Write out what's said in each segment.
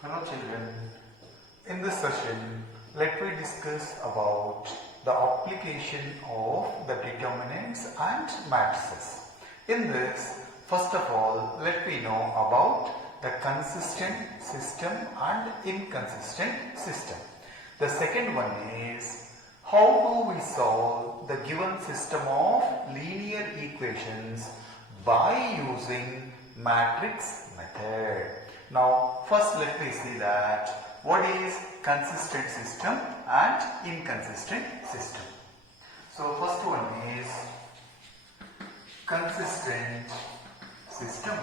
Hello children, in this session let me discuss about the application of the determinants and matrices. In this, first of all, let me know about the consistent system and inconsistent system. The second one is how do we solve the given system of linear equations by using matrix method. Now, first let me see that what is consistent system and inconsistent system. So, first one is consistent system.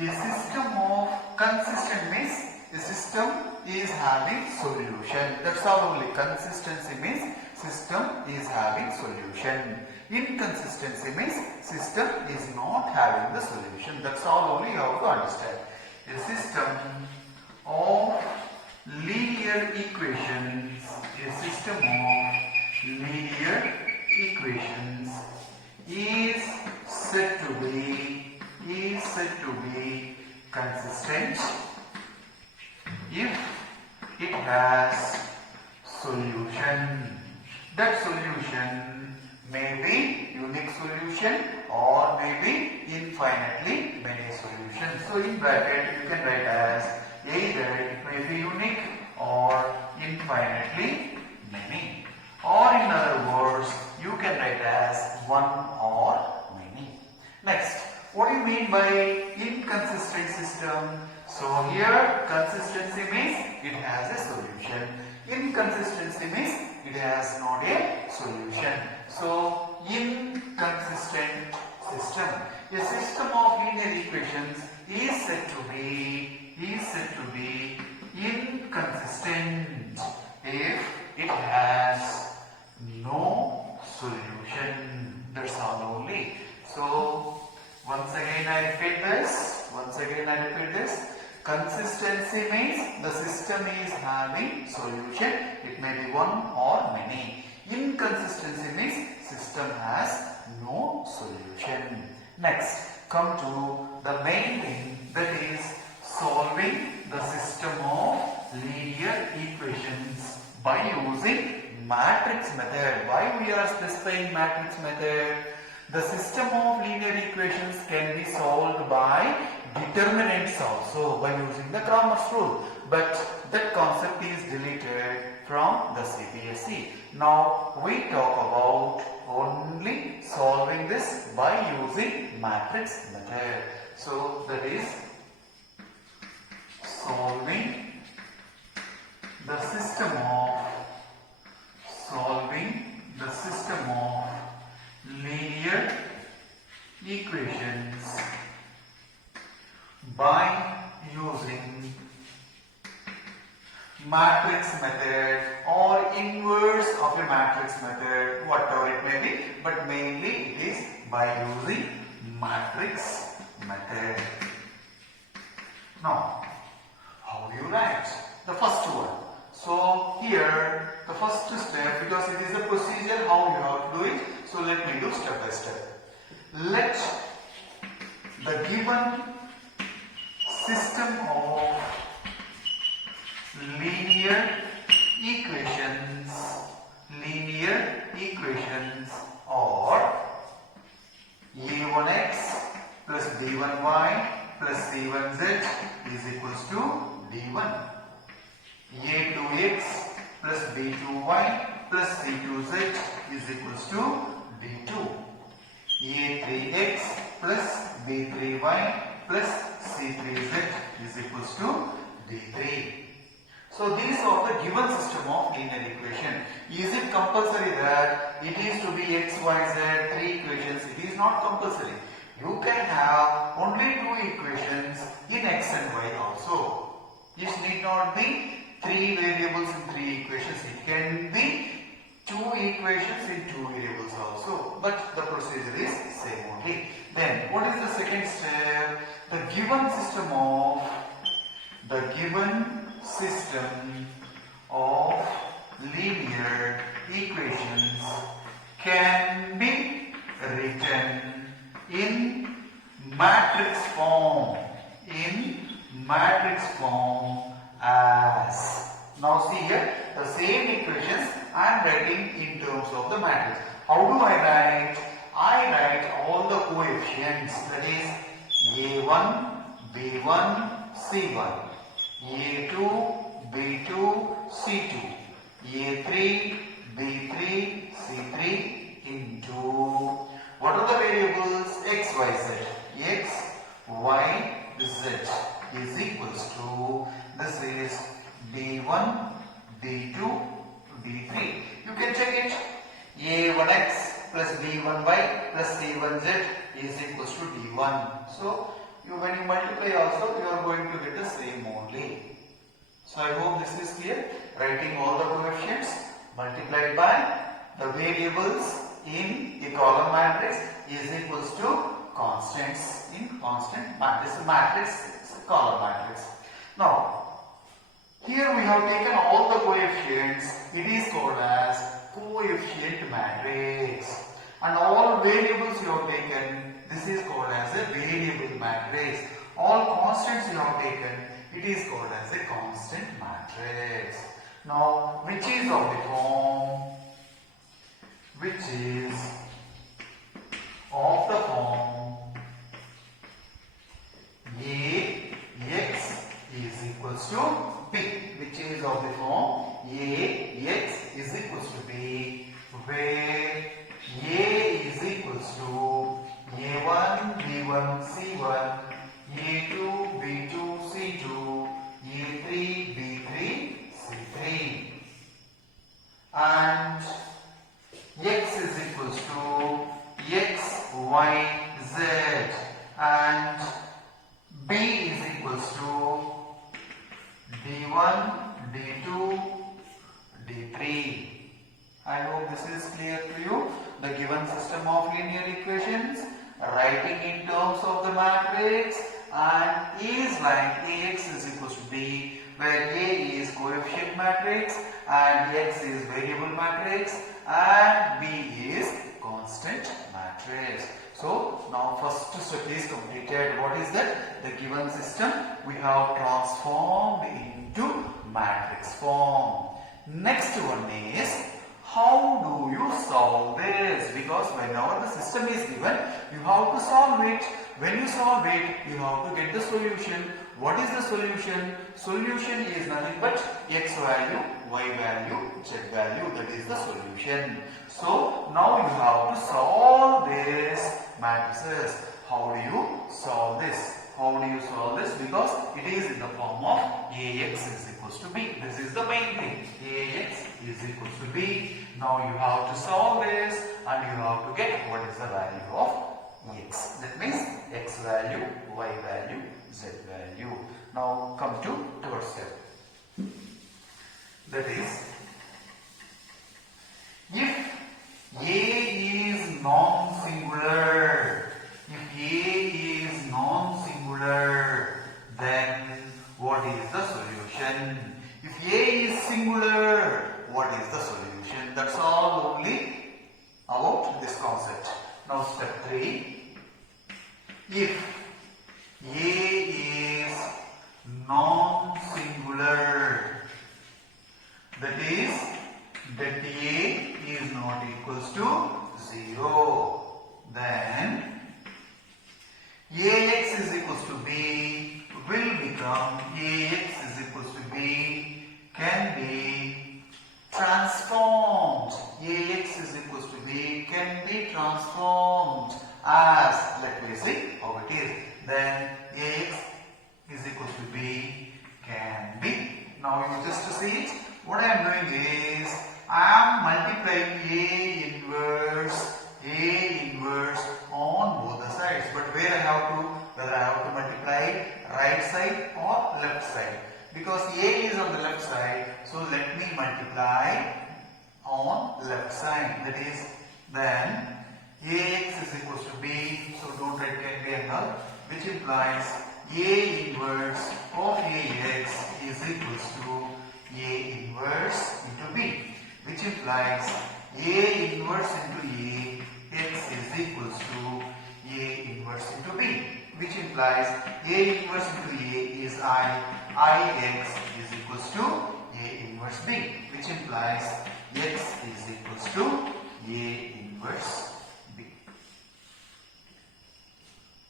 A system of consistent means a system is having solution. That's all only. Consistency means system is having solution. Inconsistency means system is not having the solution. That's all only you have to understand. A system of linear equations, is said to be consistent if it has solution. That solution may be unique solution or may be infinitely many solutions. So in bracket you can write as either it may be unique or infinitely many, or in other words you can write as one or many. Next, what do you mean by inconsistent system? So here consistency means it has a solution. Inconsistency means it has not a solution. So inconsistent system. A system of linear equations is said to be inconsistent if it has no solution. That's all only. So once again I repeat this. Consistency means the system is having solution. It may be one or many. Inconsistency means system has no solution. Next, come to the main thing, that is solving the system of linear equations by using matrix method. Why we are specifying matrix method? The system of linear equations can be solved by determinants also by using the Cramer's rule, but that concept is deleted from the CBSE. Now we talk about only solving this by using matrix method. So that is solving the system of linear equations by using matrix method or inverse of a matrix method, whatever it may be, but mainly it is by using matrix method. Now, how do you write the first one? So here the first step, because it is a procedure how you have to do it, so let me do step by step. Let the given system of linear equations or a1x plus b1y plus c1z is equals to d1, a2x plus b2y plus c2z is equals to d2, a3x plus b3y plus c3z is equals to d3. So these are the given system of linear equation. Is it compulsory that it is to be x, y, z, three equations? It is not compulsory. You can have only two equations in x and y also. It need not be three variables in three equations. It can be two equations in two variables also. But the procedure is same only. Then what is the second step? The given system of linear equations can be written in matrix form. matrix form as. Now see here, the same equations I am writing in terms of the matrix. How do I write? I write all the coefficients, that is A1, B1, C1, A2, B2, C2, A3, B3, C3 into, what are the variables? X, Y, Z. X, Y, Z is equals to, this is B1, B2, B3. You can check it. A1x plus B1y plus C1z is equals to D1. So, when you multiply also, you are going to get the same only. So, I hope this is clear. Writing all the coefficients multiplied by the variables in a column matrix is equals to constants in constant matrix, column matrix. Now, here we have taken all the coefficients. It is called as coefficient matrix. And all variables you have taken, this is called as a variable matrix. All constants you have taken, it is called as a constant matrix. Now, which is of the form? Which is of the form Ax is equals to B. Which is of the form Ax is equals to B, where A is equals to A1, B1, C1, A2, B2, C2, A3, B3, C3, and X is equals to X, Y, Z, and B is equals to D1, D2, D3. I hope this is clear to you. The given system of linear equations, writing in terms of the matrix, and is like Ax is equals to B, where A is coefficient matrix and X is variable matrix and B is constant matrix. So now first step is completed. What is that? The given system we have transformed into matrix form. Next one is, how do you solve this? Because whenever the system is given, you have to solve it. When you solve it, you have to get the solution. What is the solution? Solution is nothing but x value, y value, z value. That is the solution. So now you have to solve this matrices. How do you solve this? How do you solve this? Because it is in the form of Ax is equals to B. This is the main thing. Ax is equals to B. Now you have to solve this and you have to get what is the value of x. That means x value, y value, z value. Now come to third step. That is, if A is non-singular, then what is the solution? If A is singular, what is the solution? That's all only about this concept. Now step 3. If A is non-singular, that is that A is not equals to 0, then Ax is equals to B will become Ax is equals to B can be transformed. Ax is equals to B can be transformed as, let me see how it is. Then Ax is equals to B can be. Now you just to see it. What I am doing is I am multiplying A inverse on both the sides. But where I have to, whether I have to multiply right side or left side. Because A is on the left side, so let me multiply on left side. That is, then Ax is equals to B, so don't write can be and null, which implies A inverse of Ax is equals to A inverse into B, which implies A inverse into A, x is equals to A inverse into B, which implies implies A inverse into A is Ix is equals to A inverse B, which implies X is equals to A inverse B.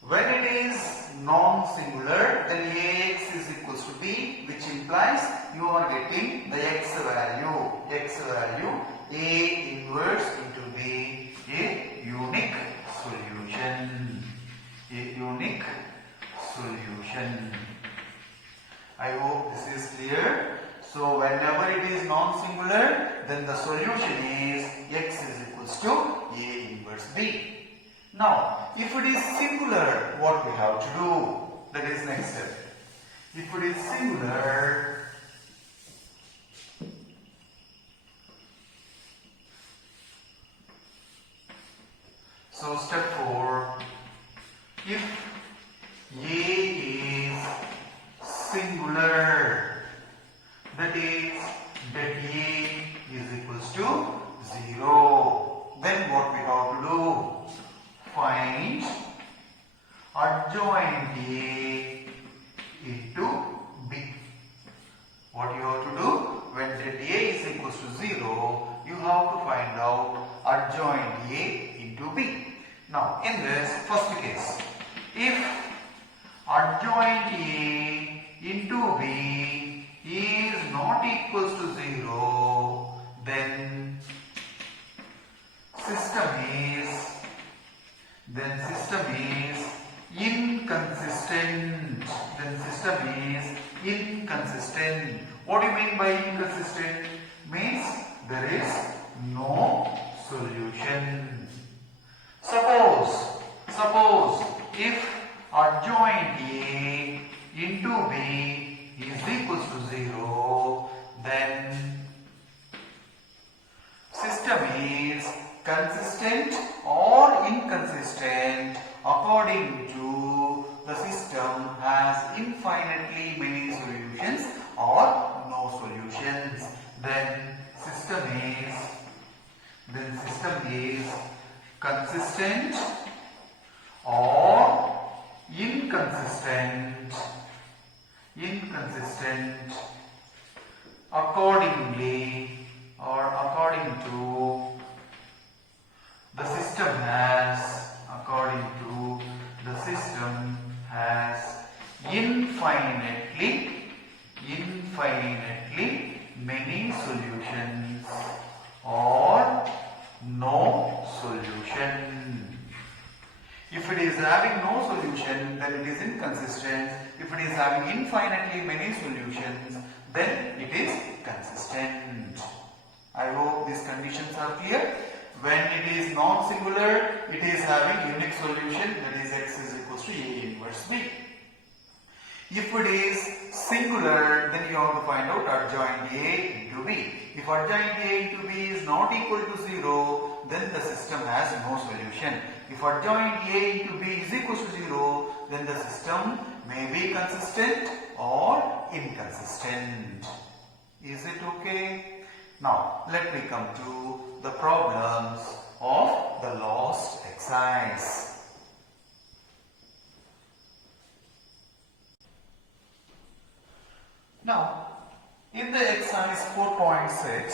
When it is non-singular, then Ax is equals to B, which implies you are getting the X value, A inverse into B, a unique solution. I hope this is clear. So whenever it is non-singular, then the solution is X is equals to A inverse B. Now, if it is singular, what we have to do? That is next step. If it is singular, so step 4, if A is singular, that is that A is equals to 0, then what we have to do? Find adjoint A into B. What you have to do? When that A is equals to 0, you have to find out adjoint A into B. Now, in this first case, if adjoint A into B is not equals to 0, then system is inconsistent. What do you mean by inconsistent? Means there is no solution. Suppose if adjoint A into B is equals to 0, then system is consistent or inconsistent according to the system has infinitely many solutions or no solutions. Then system is consistent or inconsistent according to the system has infinitely many solutions or no solution. If it is having no solution, then it is inconsistent. If it is having infinitely many solutions, then it is consistent. I hope these conditions are clear. When it is non-singular, it is having unique solution, that is X is equals to A inverse B. If it is singular, then you have to find out adjoint A into B. If adjoint A into B is not equal to 0, then the system has no solution. If adjoint A into B is equal to 0, then the system may be consistent or inconsistent. Is it okay? Now, let me come to the problems of the last exercise. Now, in the exercise 4.6,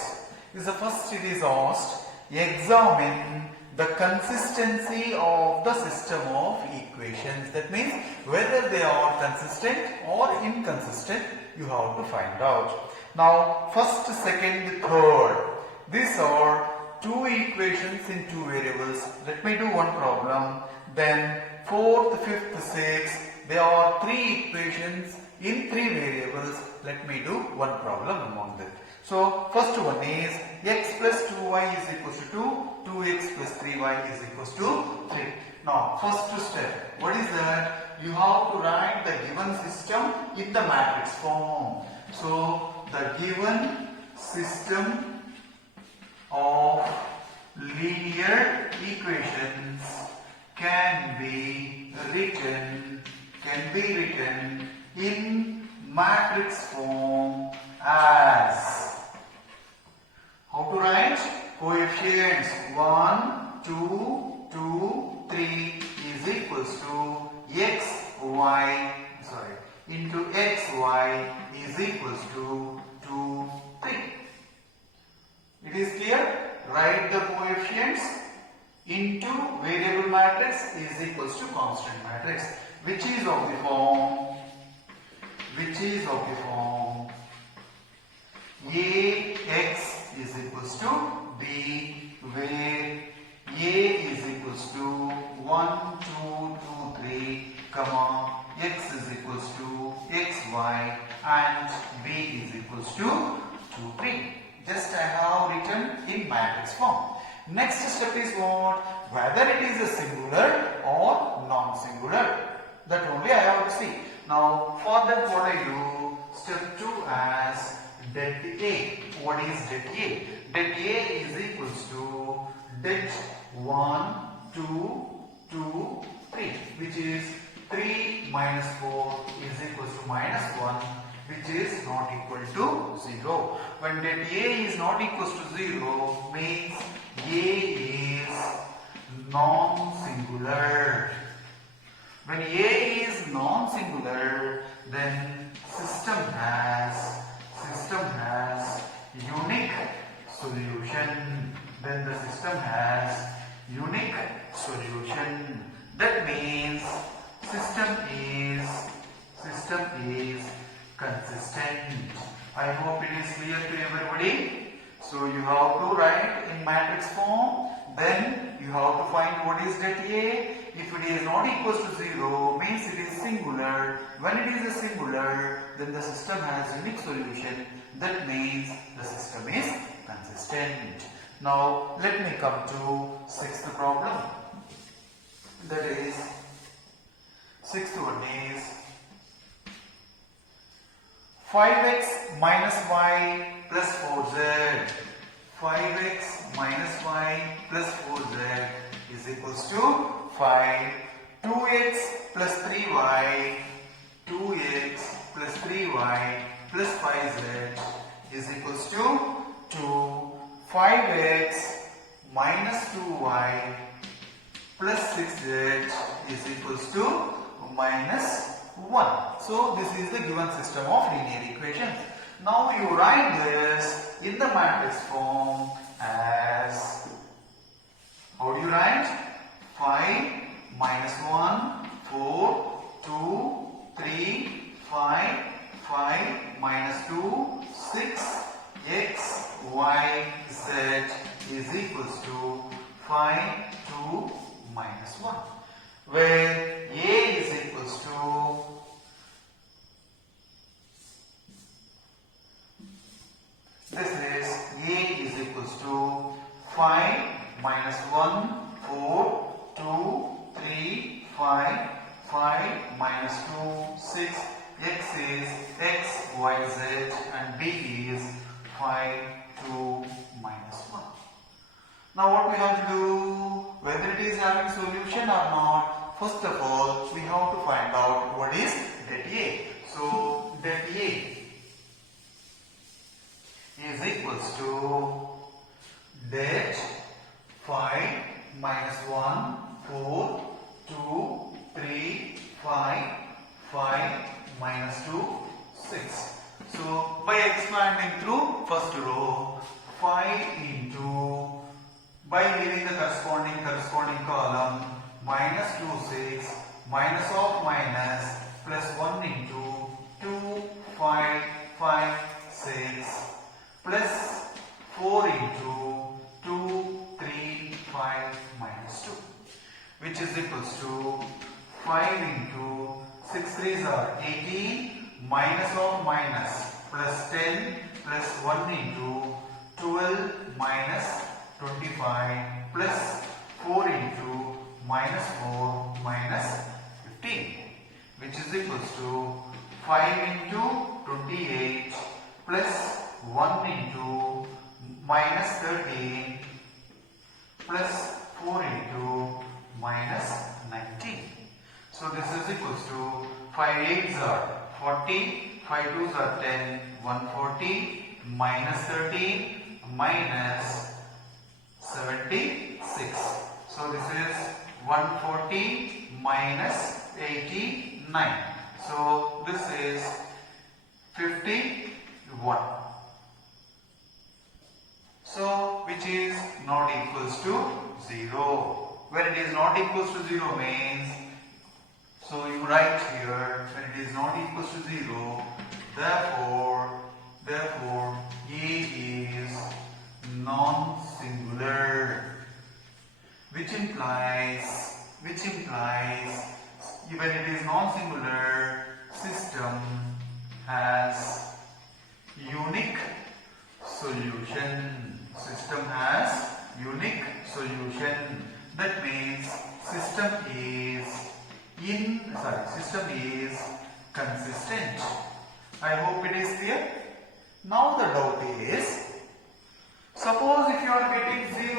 is the first it is asked, examine the consistency of the system of equations. That means whether they are consistent or inconsistent, you have to find out. Now, first, second, third, these are two equations in two variables. Let me do one problem. Then fourth, fifth, sixth, there are three equations in three variables. Let me do one problem among them. So first one is x plus 2y is equals to 2, 2x plus 3y is equals to 3. Now first step, what is that? You have to write the given system in the matrix form. So the given system of linear equations can be written in matrix form as, how to write? Coefficients 1, 2, 2, 3 is equals to x xy is equals to 2, 3. It is clear? Write the coefficients into variable matrix is equals to constant matrix, which is of the form Ax is equals to B, where A is equals to 1, 2, 2, 3, comma, x is equals to xy and B is equals to 2, 3. Just I have written in matrix form. Next step is what? Whether it is a singular or non-singular. That only I have to see. Now for that what I do? Step 2 as det A. What is det A? Det A is equals to det 1, 2, 2, 3, which is 3 minus 4 is equals to minus 1, which is not equal to 0. When det A is not equals to 0 means A is non-singular. When A is non-singular, then system has unique solution. Then the system has unique solution. That means system is consistent. I hope it is clear to everybody. So you have to write in matrix form. Then you have to find what is det A. If it is not equals to 0, means it is singular. When it is a singular, then the system has unique solution. That means the system is consistent. Now let me come to sixth problem. That is, sixth one is 5x minus y plus 4z. 5x minus y plus 4z is equals to 5. 2x plus 3y, 2x plus 3y plus 5z is equals to 2. 5x minus 2y plus 6z is equals to minus 1. So this is the given system of linear equations. Now you write this in the matrix form as, how do you write? 5 minus 1, 4, 2, 3, 5, 5 minus 2, 6, x, y, z is equals to 5, 2, minus 1. Where A is equals to this is A is equals to 5 minus 1, 4, 2, 3, 5, 5 minus 2, 6, x is x, y, z and B is 5, 2, minus 1. Now what we have to do, whether it is having solution or not, first of all we have to find out what is det A. So det A is equals to det 5 minus 1, 4, 2, 3, 5, 5 minus 2, 6. So by expanding through first row, 5 into, by leaving the corresponding column, minus 2, 6, minus of minus, plus 1 into 2, 5, 5, 6, plus 4 into 2, 3, 5, minus 2, which is equals to 5 into 6 3s are 18, minus of minus, plus 10, plus 1 into 12, minus 25, plus 4 into minus 4, minus 15, which is equals to 5 into 28, plus 1 into minus 13, plus 4 into minus 19. So this is equals to 5 8s are 40, 5 2s are 10, 140, minus 13, minus 76. So this is 140 minus 89. 9. So this is 51. So which is not equals to 0. When it is not equals to 0 means, so you write here when it is not equals to 0, therefore A is non-singular, which implies when it is non-singular, system has unique solution. System has unique solution. That means system is consistent. I hope it is clear. Now the doubt is, suppose if you are getting 0,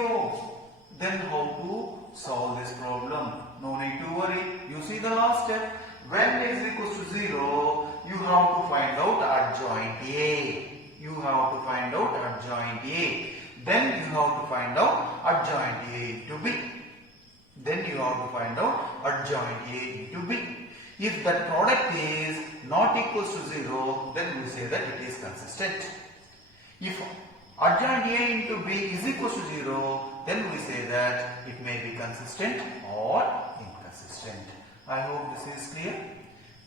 then how to solve this problem? No need to worry. You see the last step. When x is equals to 0, you have to find out adjoint A. You have to find out adjoint A. Then you have to find out adjoint A to B. Then you have to find out adjoint A to B. If that product is not equals to 0, then we say that it is consistent. If adjoint A into B is equals to 0, then we say that it may be consistent or inconsistent. I hope this is clear.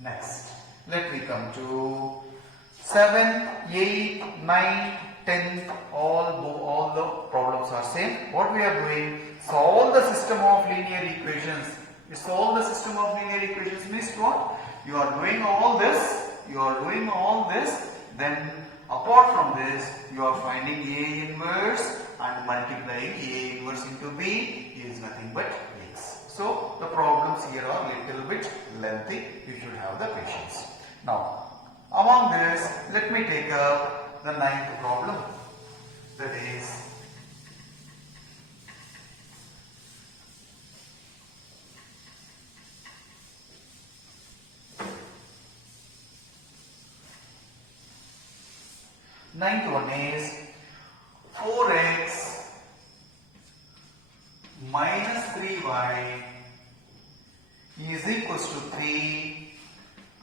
Next, let me come to 7, 8, 9, 10, all the problems are same. What we are doing, solve the system of linear equations. We solve the system of linear equations means what? You are doing all this, then apart from this, you are finding A inverse and multiplying A inverse into B is nothing but x. So the problems here are little bit lengthy. You should have the patience. Now, among this, let me take up the 9th problem. That is 9th one is 4x minus 3y is equals to 3,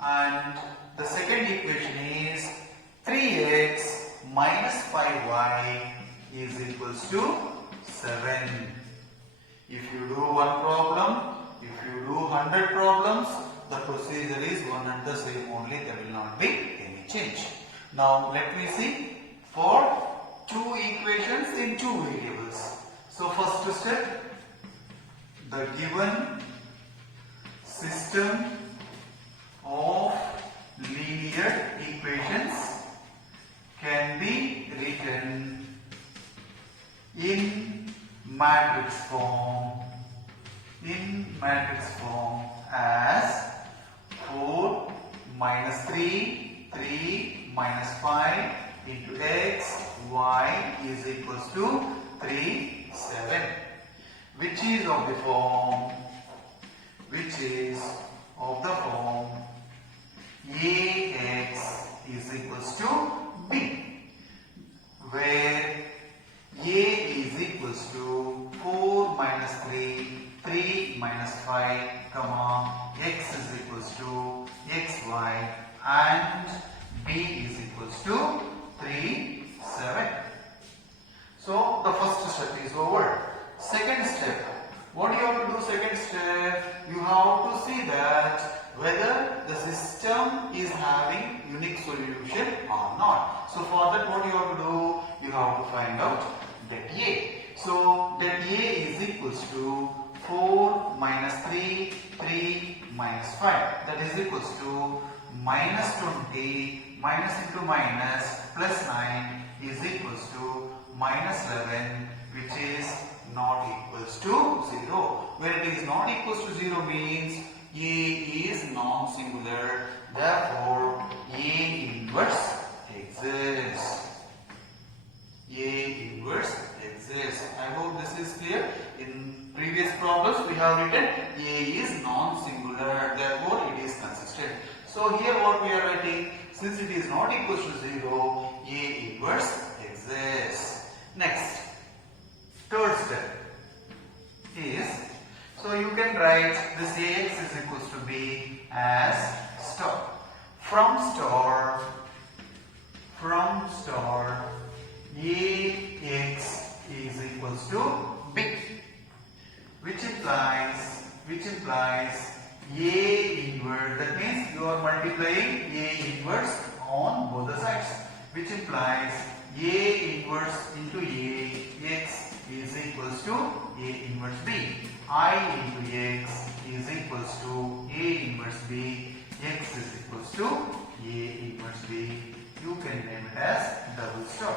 and the second equation is 3x minus 5y is equals to 7. If you do one problem, if you do 100 problems, the procedure is one and the same only. There will not be any change. Now let me see for two equations in two variables. So first step, the given system of linear equations can be written in matrix form as 4 minus 3, 3 minus 5 into x, y is equals to 3, 7, which is of the form ax is equals to b, where a is equals to 4 minus 3, 3 minus 5, comma, x is equals to xy, and b is equals to 3, 7. So the first step is over. Second step, what you have to do second step? You have to see that whether the system is having unique solution or not. So for that, what you have to do? You have to find out that A. So that A is equals to 4 minus 3, 3 minus 5. That is equals to minus 20, minus into minus, plus 9 is equals to minus 11, which is not equals to 0. Where it is not equals to 0 means A is non-singular. Therefore, A inverse exists. A inverse exists. I hope this is clear. In previous problems, we have written A is non-singular. Therefore, it is consistent. So here what we are writing, since it is not equals to 0, A inverse exists. Next, third step is, So you can write this Ax is equals to B as star. From star Ax is equals to B, which implies A inverse. That means you are multiplying A inverse on both the sides, which implies A inverse into Ax is equals to A inverse B. I into X is equals to A inverse B. X is equals to A inverse B. You can name it as double star.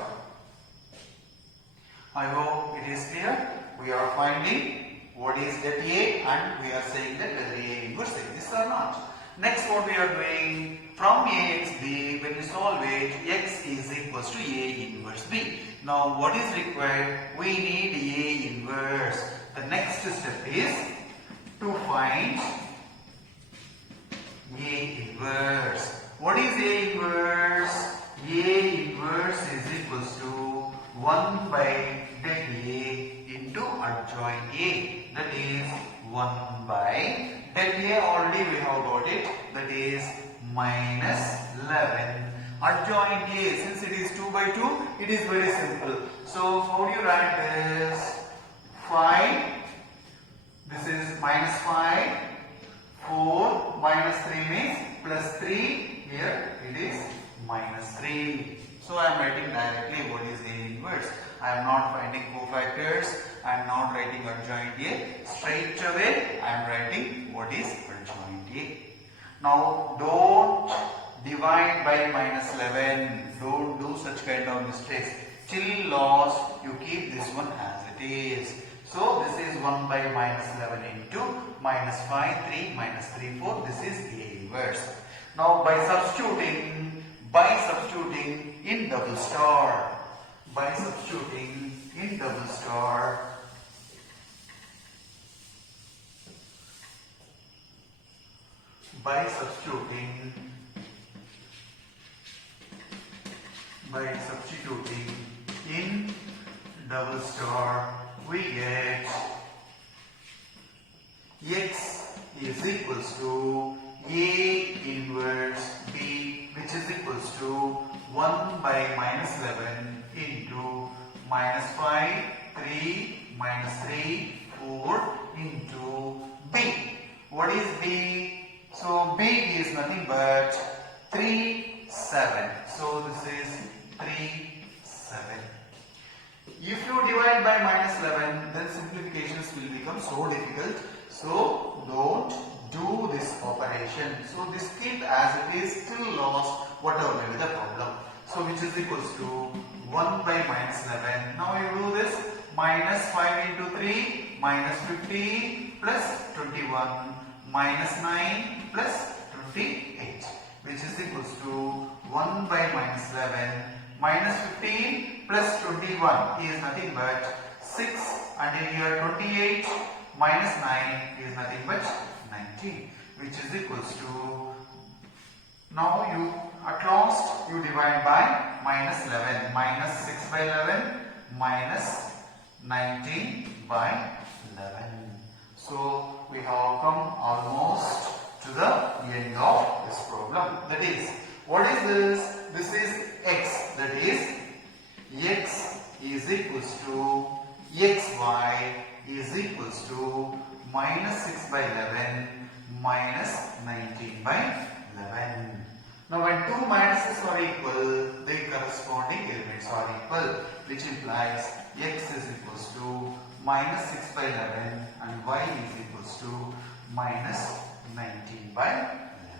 I hope it is clear. We are finding what is that A and we are saying that whether A inverse exists or not. Next, what we are doing, from Ax B, when you solve it, X is equals to A inverse B. Now what is required? We need A inverse. The next step is to find A inverse. What is A inverse? A inverse is equals to 1 by det A into adjoint A. That is 1 by det A. Already we have got it. That is minus 11. Adjoint A, since it is 2 by 2, it is very simple. So how do you write this? 5. This is minus 5. 4 minus 3 means plus 3. Here it is minus 3. So I am writing directly what is A inverse. I am not finding cofactors. I am not writing adjoint A. Straight away I am writing what is adjoint A. Now don't divide by minus 11. Don't do such kind of mistakes. Till last you keep this one as it is. So this is 1 by minus 11 into minus 5, 3, minus 3, 4. This is A inverse. Now by substituting in double star, we get X is equals to A inverse B, which is equals to 1 by minus 11 into minus 5, 3, minus 3, 4 into B. What is B? So B is nothing but 3, 7. So this is 3, 7. If you divide by minus 11, then simplifications will become so difficult. So don't do this operation. So this keep as it is till lost, whatever may be the problem. So which is equals to 1 by minus 11. Now you do this, minus 5 into 3, minus 15 plus 21, minus 9 plus 28, which is equals to 1 by minus 11. Minus 15 plus 21 is nothing but 6, and in here 28 minus 9 is nothing but 19, which is equals to, now you at last you divide by minus 11, minus 6 by 11, minus 19 by 11. So we have come almost to the end of this problem. That is, what is this? This is x. That is, x is equals to xy is equals to minus 6 by 11 minus 19 by 11. Now when two minuses are equal, their corresponding elements are equal, which implies x is equals to minus 6 by 11 and y is equals to minus 19 by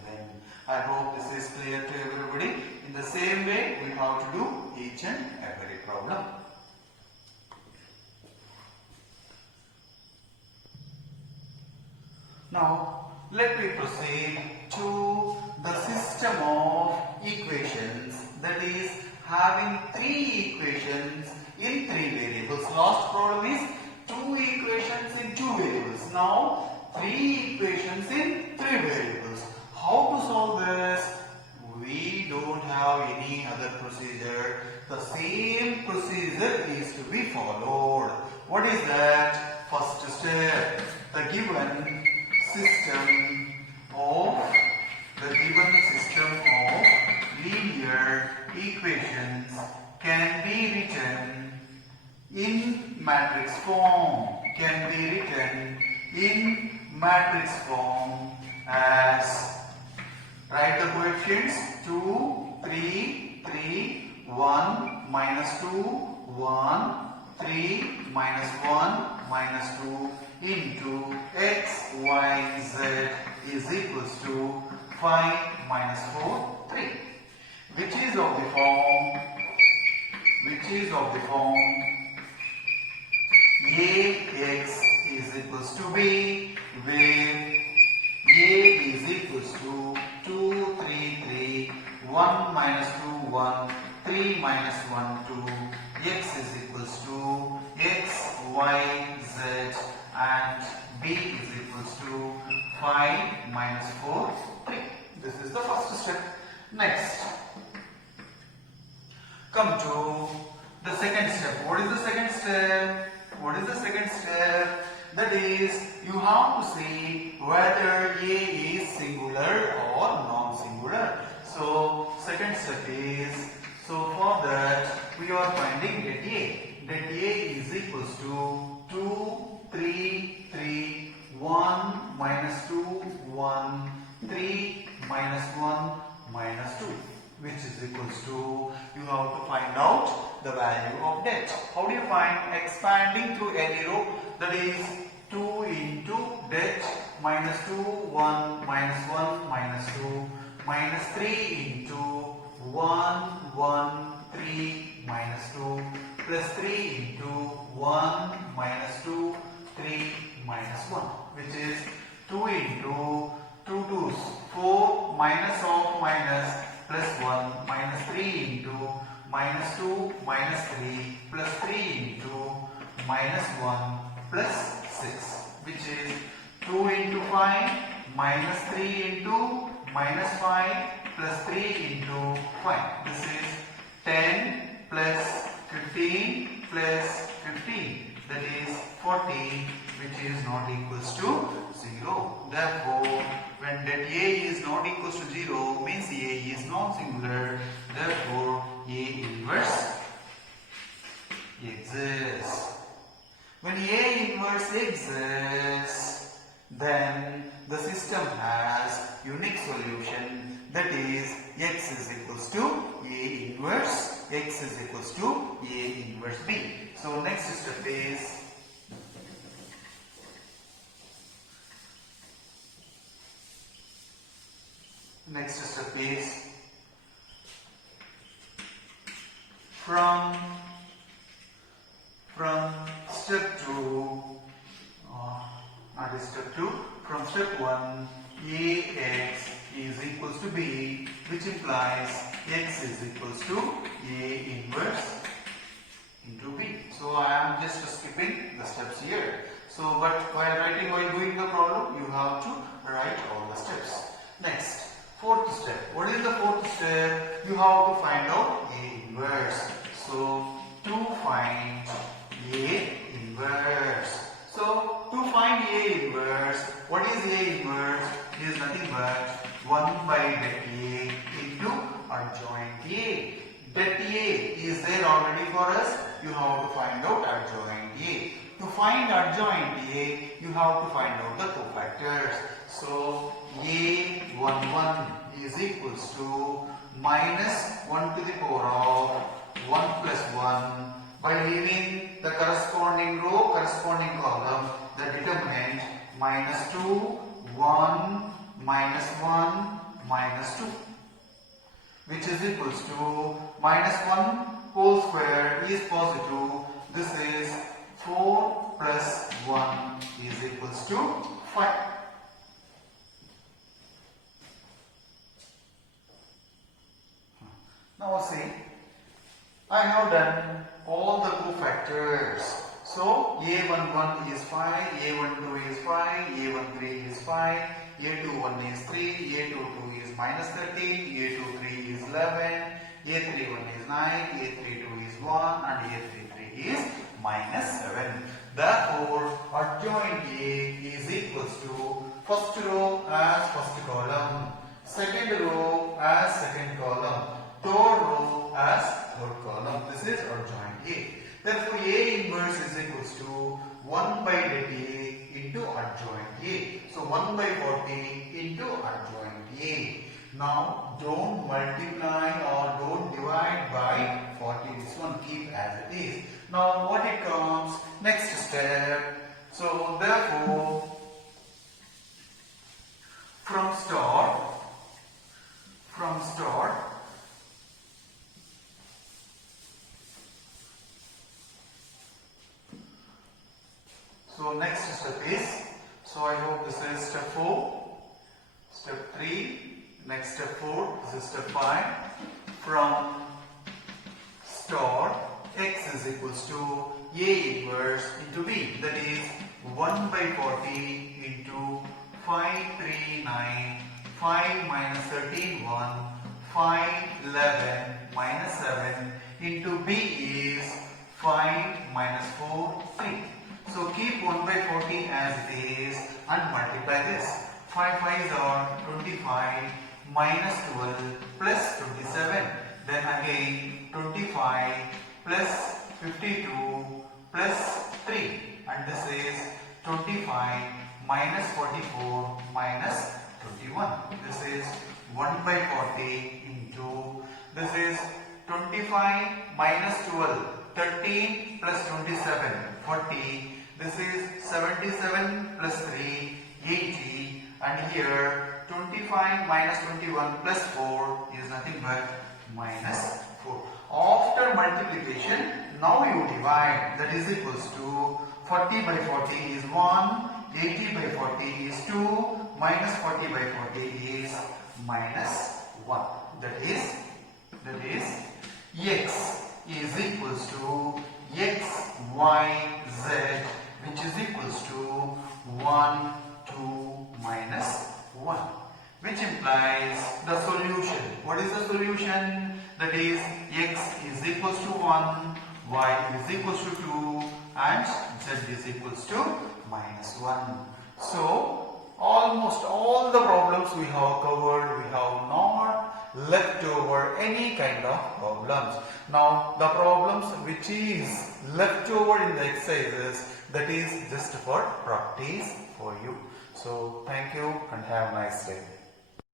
11. I hope this is clear to everybody. In the same way, we have to do each and every problem. Now, let me proceed to the system of equations, that is having three equations in three variables. Last problem is two equations in two variables. Now, three equations in three variables. How to solve this? We don't have any other procedure. The same procedure is to be followed. What is that? First step. The given in matrix form can be written in matrix form as, write the coefficients 2, 3, 3, 1, minus 2, 1, 3, minus 1, minus 2 into x, y, z is equals to 5 minus 4, 3. Which is of the form Ax is equals to B, where A is equals to 2, 3, 3, 1 minus 2, 1, 3 minus 1, 2, x is equals to x, y, z, and B is equals to 5 minus 4, 3. This is the first step. Next, come to the second step. What is the second step? That is, you have to see whether A is singular or non-singular. So, second step is, so for that we are finding that A. That A is equals to 2, 3, 3, 1, minus 2, 1, 3, minus 1, minus 2. Which is equals to, you have to find out the value of that. How do you find? Expanding through any row, that is 2 into that, minus 2, 1, minus 1, minus 2, minus 3 into 1, 1, 3, minus 2, plus 3 into 1, minus 2, 3, minus 1, which is 2 into 2 2's 4, minus of minus, plus 1, minus 3 into minus 2, minus 3, plus 3 into minus 1, plus 6, which is 2 into 5, minus 3 into minus 5, plus 3 into 5. This is 10 plus 15 plus 15, that is 40, which is not equals to 0. Therefore, when that A is not equals to 0, means A is non-singular. Therefore, A inverse exists. When A inverse exists, then the system has unique solution, that is x is equals to A inverse, x is equals to A inverse B. So next step is, from step 2, from step 1, Ax is equals to B, which implies x is equals to A inverse into B. So I am just skipping the steps here. So, but while doing the problem, you have to write all the steps. Next, fourth step. What is the fourth step? You have to find out A inverse. So, to find A inverse. So, to find A inverse, what is A inverse? It is nothing but 1 by det A into adjoint A. Det A is there already for us. You have to find out adjoint A. To find adjoint A, you have to find out the cofactors. So, A11 is equals to minus 1 to the power of 1 plus 1. By leaving the corresponding row, corresponding column, the determinant minus 2, 1, minus 1, minus 2, which is equals to minus 1 whole square is positive. This is 4 plus 1 is equals to 5. Now see, I have done all the cofactors. So A11 is 5, A12 is 5, A13 is 5, A21 is 3, A22 is minus 13, A23 is 11, A31 is 9, A32 is 1, and A33 is minus 7. Therefore, adjoint A is equals to first row as first column, second row as second column, third row as third column. This is adjoint A. Therefore, A inverse is equals to 1 by det A into adjoint A. So 1 by 40 into adjoint A. Now don't multiply or don't divide by 40. This one keep as it is. Now what it comes? Next step. So therefore, from start, so next step is, so I hope this is step 4, step 3, next step 4, this is step 5. From start, x is equals to A inverse into B, that is 1 by 40 into 5, 3, 9, 5 minus 13, 1, 5, 11 minus 7 into B is 5 minus 4, 3. So keep 1 by 40 as it is and multiply this. 5 5s are 25 minus 12 plus 27. Then again 25 plus 52 plus 3. And this is 25 minus 44 minus 21. This is 1 by 40 into, this is 25 minus 12, 13 plus 27, 40. This is 77 plus 3, 80. And here 25 minus 21 plus 4 is nothing but minus 4. After multiplication, now you divide, that is equals to 40 by 40 is 1, 80 by 40 is 2, minus 40 by 40 is minus 1. That is x is equals to x, y, z, which is equals to 1, 2, minus 1, which implies the solution. What is the solution? That is x is equals to 1, y is equals to 2, and z is equals to minus 1. So almost all the problems we have covered. We have not left over any kind of problems. Now the problems which is left over in the exercises, that is just for practice for you. So thank you and have a nice day.